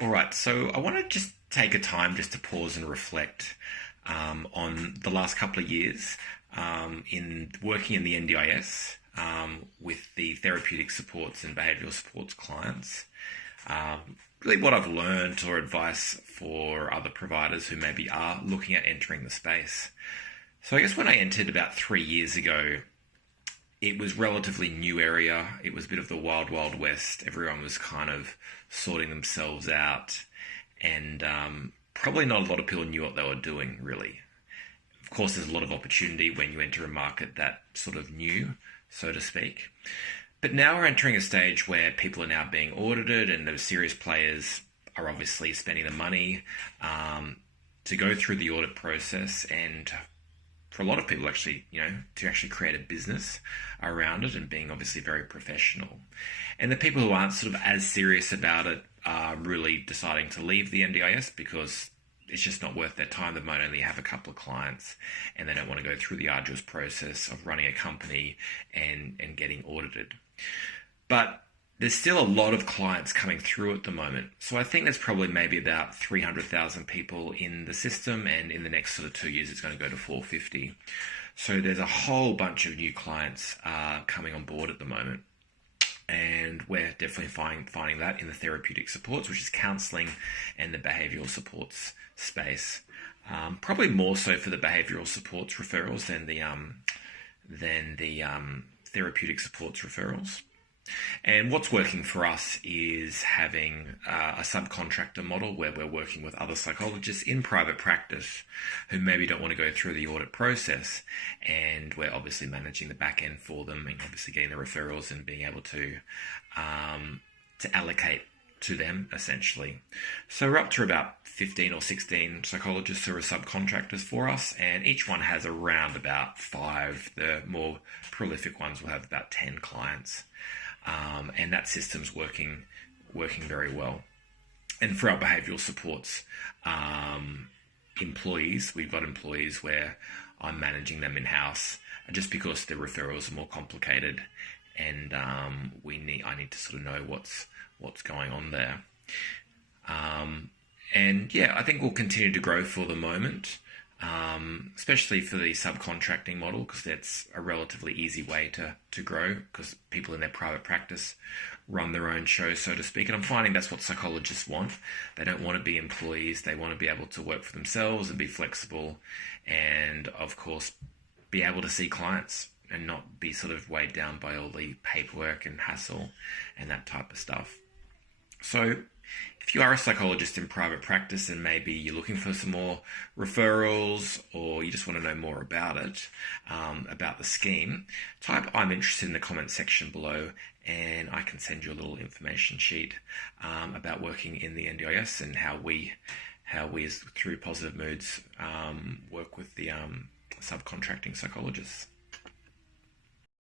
All right, so I want to just take a time just to pause and reflect on the last couple of years in working in the NDIS with the therapeutic supports and behavioural supports clients. Really, what I've learned or advice for other providers who maybe are looking at entering the space. So I guess when I entered about 3 years ago, it was relatively new area. It was a bit of the wild, wild west. Everyone was kind of sorting themselves out, and probably not a lot of people knew what they were doing, really. Of course, there's a lot of opportunity when you enter a market that sort of new, so to speak. But now we're entering a stage where people are now being audited, and those serious players are obviously spending the money to go through the audit process, and for a lot of people actually, to actually create a business around it and being obviously very professional. And the people who aren't sort of as serious about it are really deciding to leave the NDIS because it's just not worth their time. They might only have a couple of clients and they don't want to go through the arduous process of running a company and getting audited. But there's still a lot of clients coming through at the moment. So I think there's probably maybe about 300,000 people in the system, and in the next sort of 2 years, it's going to go to 450. So there's a whole bunch of new clients coming on board at the moment. And we're definitely finding that in the therapeutic supports, which is counselling and the behavioural supports space. Probably more so for the behavioural supports referrals than the therapeutic supports referrals. And what's working for us is having a subcontractor model where we're working with other psychologists in private practice who maybe don't want to go through the audit process, and we're obviously managing the back end for them and obviously getting the referrals and being able to allocate to them essentially. So we're up to about 15 or 16 psychologists who are subcontractors for us, and each one has around about 5. The more prolific ones will have about 10 clients. And that system's working very well. And for our behavioural supports employees, we've got employees where I'm managing them in-house just because the referrals are more complicated, and I need to sort of know what's going on there. And yeah, I think we'll continue to grow for the moment. Especially for the subcontracting model, because that's a relatively easy way to grow, because people in their private practice run their own show, so to speak. And I'm finding that's what psychologists want. They don't want to be employees. They want to be able to work for themselves and be flexible, and of course be able to see clients and not be sort of weighed down by all the paperwork and hassle and that type of stuff. So if you are a psychologist in private practice and maybe you're looking for some more referrals, or you just want to know more about it, about the scheme, type "I'm interested" in the comment section below, and I can send you a little information sheet about working in the NDIS and how we through Positive Moods work with the subcontracting psychologists.